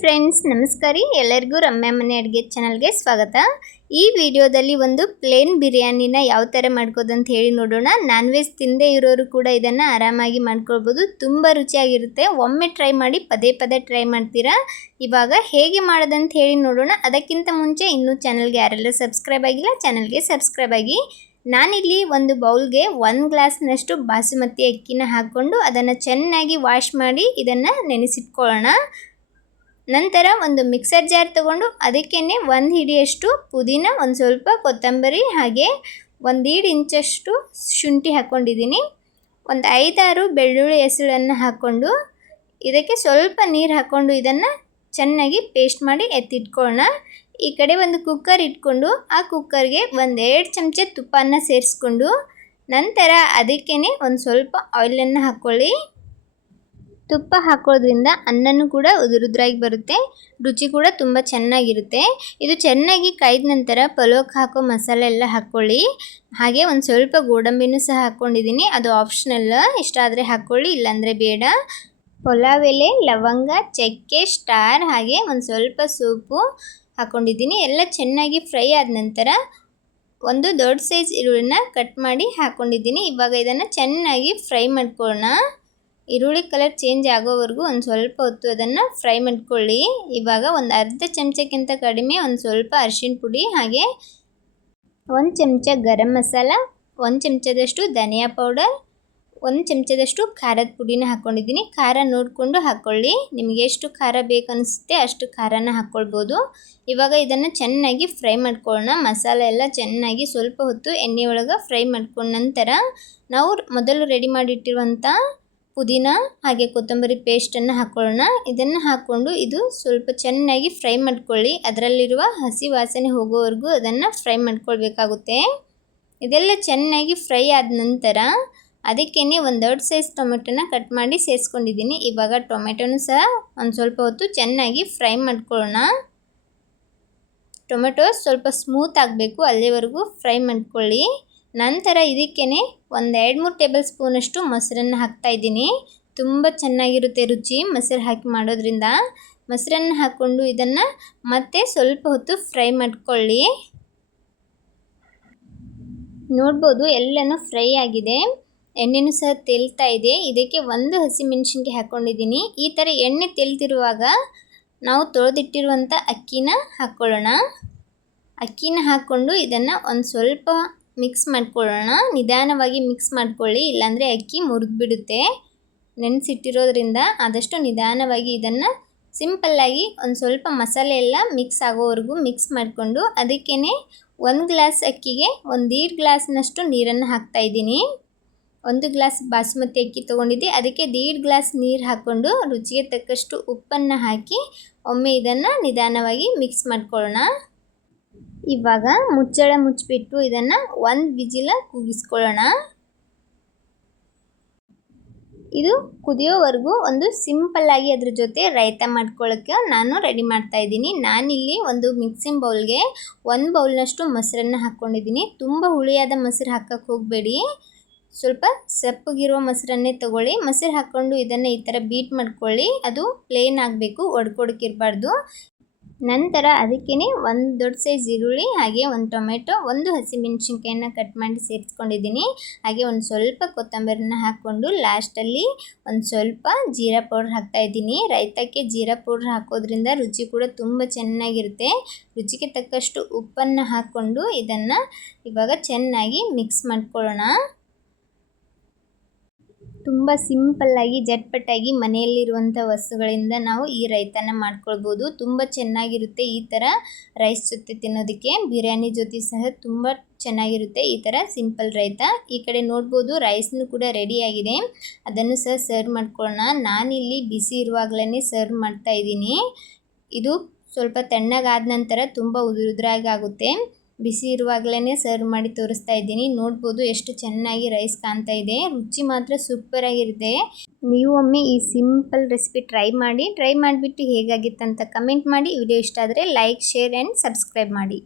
Friends, ನಮಸ್ಕಾರ. ಎಲ್ಲರಿಗೂ ರಮ್ಯಾ ಮನೆ ಅಡುಗೆ ಚಾನಲ್ಗೆ ಸ್ವಾಗತ. ಈ ವಿಡಿಯೋದಲ್ಲಿ ಒಂದು ಪ್ಲೇನ್ ಬಿರಿಯಾನಿನ ಯಾವ ಥರ ಮಾಡ್ಕೋದು ಅಂತ ಹೇಳಿ ನೋಡೋಣ. ನಾನ್ ವೆಜ್ ತಿಂದೇ ಇರೋರು ಕೂಡ ಇದನ್ನು ಆರಾಮಾಗಿ ಮಾಡ್ಕೊಳ್ಬೋದು. ತುಂಬ ರುಚಿಯಾಗಿರುತ್ತೆ. ಒಮ್ಮೆ ಟ್ರೈ ಮಾಡಿ, ಪದೇ ಪದೇ ಟ್ರೈ ಮಾಡ್ತೀರಾ. ಇವಾಗ ಹೇಗೆ ಮಾಡೋದಂತ ಹೇಳಿ ನೋಡೋಣ. ಅದಕ್ಕಿಂತ ಮುಂಚೆ ಇನ್ನೂ ಚಾನಲ್ಗೆ ಯಾರೆಲ್ಲ ಸಬ್ಸ್ಕ್ರೈಬ್ ಆಗಿಲ್ಲ, ಚಾನಲ್ಗೆ ಸಬ್ಸ್ಕ್ರೈಬ್ ಆಗಿ. ನಾನಿಲ್ಲಿ ಒಂದು ಬೌಲ್ಗೆ 1 ಗ್ಲಾಸ್ನಷ್ಟು ಬಾಸುಮತಿ ಅಕ್ಕಿನ ಹಾಕ್ಕೊಂಡು ಅದನ್ನು ಚೆನ್ನಾಗಿ ವಾಶ್ ಮಾಡಿ ಇದನ್ನು ನೆನೆಸಿಟ್ಕೊಳ್ಳೋಣ. ನಂತರ ಒಂದು ಮಿಕ್ಸರ್ ಜಾರ್ ತಗೊಂಡು ಅದಕ್ಕೇ 1 ಹಿಡಿಯಷ್ಟು ಪುದೀನ, ಒಂದು ಸ್ವಲ್ಪ ಕೊತ್ತಂಬರಿ, ಹಾಗೆ 1.5 ಇಂಚಷ್ಟು ಶುಂಠಿ ಹಾಕ್ಕೊಂಡಿದ್ದೀನಿ. ಒಂದು 5-6 ಬೆಳ್ಳುಳ್ಳಿ ಹೆಸಳನ್ನು ಹಾಕ್ಕೊಂಡು ಇದಕ್ಕೆ ಸ್ವಲ್ಪ ನೀರು ಹಾಕ್ಕೊಂಡು ಇದನ್ನು ಚೆನ್ನಾಗಿ ಪೇಸ್ಟ್ ಮಾಡಿ ಎತ್ತಿಟ್ಕೊಳ್ಳೋಣ. ಈ ಕಡೆ ಒಂದು ಕುಕ್ಕರ್ ಇಟ್ಕೊಂಡು ಆ ಕುಕ್ಕರ್ಗೆ 1-2 ಚಮಚ ತುಪ್ಪನ ಸೇರಿಸ್ಕೊಂಡು ನಂತರ ಅದಕ್ಕೇ ಒಂದು ಸ್ವಲ್ಪ ಆಯಿಲನ್ನು ಹಾಕ್ಕೊಳ್ಳಿ. ತುಪ್ಪ ಹಾಕೋದ್ರಿಂದ ಅನ್ನನೂ ಕೂಡ ಉದುರುದ್ರಾಗಿ ಬರುತ್ತೆ, ರುಚಿ ಕೂಡ ತುಂಬ ಚೆನ್ನಾಗಿರುತ್ತೆ. ಇದು ಚೆನ್ನಾಗಿ ಕಾಯ್ದ ನಂತರ ಪಲಾವ್ಗೆ ಹಾಕೋ ಮಸಾಲೆ ಎಲ್ಲ ಹಾಕ್ಕೊಳ್ಳಿ. ಹಾಗೆ ಒಂದು ಸ್ವಲ್ಪ ಗೋಡಂಬಿನೂ ಸಹ ಹಾಕ್ಕೊಂಡಿದ್ದೀನಿ, ಅದು ಆಪ್ಷನಲ್, ಇಷ್ಟ ಆದರೆ ಹಾಕ್ಕೊಳ್ಳಿ, ಇಲ್ಲಾಂದರೆ ಬೇಡ. ಪಲಾವ್ ಎಲೆ, ಲವಂಗ, ಚಕ್ಕೆ, ಸ್ಟಾರ್, ಹಾಗೆ ಒಂದು ಸ್ವಲ್ಪ ಸೋಪು ಹಾಕ್ಕೊಂಡಿದ್ದೀನಿ. ಎಲ್ಲ ಚೆನ್ನಾಗಿ ಫ್ರೈ ಆದ ನಂತರ ಒಂದು ದೊಡ್ಡ ಸೈಜ್ ಈರುಳ್ಳಿನ ಕಟ್ ಮಾಡಿ ಹಾಕ್ಕೊಂಡಿದ್ದೀನಿ. ಇವಾಗ ಇದನ್ನು ಚೆನ್ನಾಗಿ ಫ್ರೈ ಮಾಡ್ಕೊಳ್ಳೋಣ. ಈರುಳ್ಳಿ ಕಲರ್ ಚೇಂಜ್ ಆಗೋವರೆಗೂ ಒಂದು ಸ್ವಲ್ಪ ಹೊತ್ತು ಅದನ್ನು ಫ್ರೈ ಮಾಡ್ಕೊಳ್ಳಿ. ಇವಾಗ ಒಂದು ಅರ್ಧ ಚಮಚಕ್ಕಿಂತ ಕಡಿಮೆ ಒಂದು ಸ್ವಲ್ಪ ಅರಿಶಿಣ ಪುಡಿ, ಹಾಗೆ 1 ಚಮಚ ಗರಂ ಮಸಾಲ, 1 ಚಮಚದಷ್ಟು ಧನಿಯಾ ಪೌಡರ್, 1 ಚಮಚದಷ್ಟು ಖಾರದ ಪುಡಿನ ಹಾಕ್ಕೊಂಡಿದ್ದೀನಿ. ಖಾರ ನೋಡಿಕೊಂಡು ಹಾಕ್ಕೊಳ್ಳಿ, ನಿಮಗೆ ಎಷ್ಟು ಖಾರ ಬೇಕನ್ನಿಸುತ್ತೆ ಅಷ್ಟು ಖಾರನ ಹಾಕ್ಕೊಳ್ಬೋದು. ಇವಾಗ ಇದನ್ನು ಚೆನ್ನಾಗಿ ಫ್ರೈ ಮಾಡ್ಕೊಳ್ಳೋಣ. ಮಸಾಲೆ ಎಲ್ಲ ಚೆನ್ನಾಗಿ ಸ್ವಲ್ಪ ಹೊತ್ತು ಎಣ್ಣೆ ಒಳಗೆ ಫ್ರೈ ಮಾಡ್ಕೊಂಡ ನಂತರ ನಾವು ಮೊದಲು ರೆಡಿ ಮಾಡಿಟ್ಟಿರುವಂಥ ಪುದೀನ ಹಾಗೆ ಕೊತ್ತಂಬರಿ ಪೇಸ್ಟನ್ನು ಹಾಕ್ಕೊಳ್ಳೋಣ. ಇದನ್ನು ಹಾಕ್ಕೊಂಡು ಇದು ಸ್ವಲ್ಪ ಚೆನ್ನಾಗಿ ಫ್ರೈ ಮಾಡ್ಕೊಳ್ಳಿ. ಅದರಲ್ಲಿರುವ ಹಸಿ ವಾಸನೆ ಹೋಗೋವರೆಗೂ ಅದನ್ನು ಫ್ರೈ ಮಾಡ್ಕೊಳ್ಬೇಕಾಗುತ್ತೆ. ಇದೆಲ್ಲ ಚೆನ್ನಾಗಿ ಫ್ರೈ ಆದ ನಂತರ ಅದಕ್ಕೇ ಒಂದು ದೊಡ್ಡ ಸೈಜ್ ಟೊಮೆಟೊನ ಕಟ್ ಮಾಡಿ ಸೇರಿಸ್ಕೊಂಡಿದ್ದೀನಿ. ಇವಾಗ ಟೊಮೆಟೊನೂ ಸಹ ಒಂದು ಸ್ವಲ್ಪ ಹೊತ್ತು ಚೆನ್ನಾಗಿ ಫ್ರೈ ಮಾಡ್ಕೊಳ್ಳೋಣ. ಟೊಮೆಟೊ ಸ್ವಲ್ಪ ಸ್ಮೂತ್ ಆಗಬೇಕು, ಅಲ್ಲಿವರೆಗೂ ಫ್ರೈ ಮಾಡ್ಕೊಳ್ಳಿ. ನಂತರ ಇದಕ್ಕೇ ಒಂದು 2-3 ಟೇಬಲ್ ಸ್ಪೂನಷ್ಟು ಮೊಸರನ್ನು ಹಾಕ್ತಾಯಿದ್ದೀನಿ. ತುಂಬ ಚೆನ್ನಾಗಿರುತ್ತೆ ರುಚಿ ಮೊಸರು ಹಾಕಿ ಮಾಡೋದ್ರಿಂದ. ಮೊಸರನ್ನು ಹಾಕ್ಕೊಂಡು ಇದನ್ನು ಮತ್ತೆ ಸ್ವಲ್ಪ ಹೊತ್ತು ಫ್ರೈ ಮಾಡ್ಕೊಳ್ಳಿ. ನೋಡ್ಬೋದು ಎಲ್ಲನೂ ಫ್ರೈ ಆಗಿದೆ, ಎಣ್ಣೆನೂ ಸಹ ತೇಲ್ತಾ ಇದೆ. ಇದಕ್ಕೆ 1 ಹಸಿಮೆಣಸಿನ್ಕಾಯಿ ಹಾಕ್ಕೊಂಡಿದ್ದೀನಿ. ಈ ಥರ ಎಣ್ಣೆ ತೇಲ್ತಿರುವಾಗ ನಾವು ತೊಳೆದಿಟ್ಟಿರುವಂಥ ಅಕ್ಕಿನ ಹಾಕ್ಕೊಳ್ಳೋಣ. ಅಕ್ಕಿನ ಹಾಕ್ಕೊಂಡು ಇದನ್ನು ಒಂದು ಸ್ವಲ್ಪ ಮಿಕ್ಸ್ ಮಾಡ್ಕೊಳ್ಳೋಣ. ನಿಧಾನವಾಗಿ ಮಿಕ್ಸ್ ಮಾಡ್ಕೊಳ್ಳಿ, ಇಲ್ಲಾಂದರೆ ಅಕ್ಕಿ ಮುರಿದ್ಬಿಡುತ್ತೆ. ನೆನೆಸಿಟ್ಟಿರೋದ್ರಿಂದ ಆದಷ್ಟು ನಿಧಾನವಾಗಿ ಇದನ್ನು ಸಿಂಪಲ್ಲಾಗಿ ಒಂದು ಸ್ವಲ್ಪ ಮಸಾಲೆ ಎಲ್ಲ ಮಿಕ್ಸ್ ಆಗೋವರೆಗೂ ಮಿಕ್ಸ್ ಮಾಡಿಕೊಂಡು ಅದಕ್ಕೇ 1 ಗ್ಲಾಸ್ ಅಕ್ಕಿಗೆ 1.5 ಗ್ಲಾಸ್ನಷ್ಟು ನೀರನ್ನು ಹಾಕ್ತಾಯಿದ್ದೀನಿ. 1 ಗ್ಲಾಸ್ ಬಾಸುಮತಿ ಅಕ್ಕಿ ತೊಗೊಂಡಿದ್ದೆ, ಅದಕ್ಕೆ 1.5 ಗ್ಲಾಸ್ ನೀರು ಹಾಕ್ಕೊಂಡು ರುಚಿಗೆ ತಕ್ಕಷ್ಟು ಉಪ್ಪನ್ನು ಹಾಕಿ ಒಮ್ಮೆ ಇದನ್ನು ನಿಧಾನವಾಗಿ ಮಿಕ್ಸ್ ಮಾಡ್ಕೊಳ್ಳೋಣ. ಇವಾಗ ಮುಚ್ಚಳ ಮುಚ್ಚಿಬಿಟ್ಟು ಇದನ್ನು 1 ವಿಜಿಲ ಕೂಗಿಸ್ಕೊಳ್ಳೋಣ. ಇದು ಕುದಿಯೋವರೆಗೂ ಒಂದು ಸಿಂಪಲ್ಲಾಗಿ ಅದ್ರ ಜೊತೆ ರಾಯ್ತ ಮಾಡ್ಕೊಳ್ಳೋಕ್ಕೆ ನಾನು ರೆಡಿ ಮಾಡ್ತಾಯಿದ್ದೀನಿ. ನಾನಿಲ್ಲಿ ಒಂದು ಮಿಕ್ಸಿಂಗ್ ಬೌಲ್ಗೆ 1 ಬೌಲ್ನಷ್ಟು ಮೊಸರನ್ನು ಹಾಕ್ಕೊಂಡಿದ್ದೀನಿ. ತುಂಬ ಹುಳಿಯಾದ ಮೊಸರು ಹಾಕೋಕ್ಕೆ ಹೋಗಬೇಡಿ, ಸ್ವಲ್ಪ ಸಪ್ಪಗಿರೋ ಮೊಸರನ್ನೇ ತೊಗೊಳ್ಳಿ. ಮೊಸರು ಹಾಕ್ಕೊಂಡು ಇದನ್ನು ಈ ಥರ ಬೀಟ್ ಮಾಡ್ಕೊಳ್ಳಿ. ಅದು ಪ್ಲೇನ್ ಆಗಬೇಕು, ಒಡ್ಕೊಡಕ್ಕಿರಬಾರ್ದು. ನಂತರ ಅದಕ್ಕೇ 1 ದೊಡ್ಡ ಸೈಜ್ ಈರುಳ್ಳಿ, ಹಾಗೆ 1 ಟೊಮೆಟೊ, 1 ಹಸಿಮೆಣಸಿನ್ಕಾಯಿನ ಕಟ್ ಮಾಡಿ ಸೇರಿಸ್ಕೊಂಡಿದ್ದೀನಿ. ಹಾಗೆ ಒಂದು ಸ್ವಲ್ಪ ಕೊತ್ತಂಬರಿನ ಹಾಕ್ಕೊಂಡು ಲಾಸ್ಟಲ್ಲಿ ಒಂದು ಸ್ವಲ್ಪ ಜೀರಾ ಪೌಡ್ರ್ ಹಾಕ್ತಾಯಿದ್ದೀನಿ. ರಾಯ್ತಕ್ಕೆ ಜೀರಾ ಪೌಡ್ರ್ ಹಾಕೋದ್ರಿಂದ ರುಚಿ ಕೂಡ ತುಂಬ ಚೆನ್ನಾಗಿರುತ್ತೆ. ರುಚಿಗೆ ತಕ್ಕಷ್ಟು ಉಪ್ಪನ್ನು ಹಾಕ್ಕೊಂಡು ಇದನ್ನು ಇವಾಗ ಚೆನ್ನಾಗಿ ಮಿಕ್ಸ್ ಮಾಡ್ಕೊಳ್ಳೋಣ. ತುಂಬ ಸಿಂಪಲ್ಲಾಗಿ ಜಟ್ಪಟ್ಟಾಗಿ ಮನೆಯಲ್ಲಿರುವಂಥ ವಸ್ತುಗಳಿಂದ ನಾವು ಈ ರೈತನ ಮಾಡ್ಕೊಳ್ಬೋದು. ತುಂಬ ಚೆನ್ನಾಗಿರುತ್ತೆ ಈ ಥರ ರೈಸ್ ಜೊತೆ ತಿನ್ನೋದಕ್ಕೆ. ಬಿರಿಯಾನಿ ಜೊತೆ ಸಹ ತುಂಬ ಚೆನ್ನಾಗಿರುತ್ತೆ ಈ ಥರ ಸಿಂಪಲ್ ರೈತ. ಈ ಕಡೆ ನೋಡ್ಬೋದು ರೈಸ್ನೂ ಕೂಡ ರೆಡಿಯಾಗಿದೆ, ಅದನ್ನು ಸಹ ಸರ್ವ್ ಮಾಡ್ಕೊಳ್ಳೋಣ. ನಾನಿಲ್ಲಿ ಬಿಸಿ ಇರುವಾಗಲೇ ಸರ್ವ್ ಮಾಡ್ತಾಯಿದ್ದೀನಿ. ಇದು ಸ್ವಲ್ಪ ತಣ್ಣಗಾದ ನಂತರ ತುಂಬ ಉದುರುದ್ರಾಗಿ ಆಗುತ್ತೆ. ಬಿಸಿ ಇರುವಾಗಲೇ ಸರ್ವ್ ಮಾಡಿ ತೋರಿಸ್ತಾ ಇದ್ದೀನಿ. ನೋಡ್ಬೋದು ಎಷ್ಟು ಚೆನ್ನಾಗಿ ರೈಸ್ ಕಾಣ್ತಾ ಇದೆ. ರುಚಿ ಮಾತ್ರ ಸೂಪರಾಗಿರುತ್ತೆ. ನೀವು ಒಮ್ಮೆ ಈ ಸಿಂಪಲ್ ರೆಸಿಪಿ ಟ್ರೈ ಮಾಡಿಬಿಟ್ಟು ಹೇಗಾಗಿತ್ತಂತ ಕಮೆಂಟ್ ಮಾಡಿ. ವಿಡಿಯೋ ಇಷ್ಟ ಆದರೆ ಲೈಕ್, ಶೇರ್ ಆ್ಯಂಡ್ ಸಬ್ಸ್ಕ್ರೈಬ್ ಮಾಡಿ.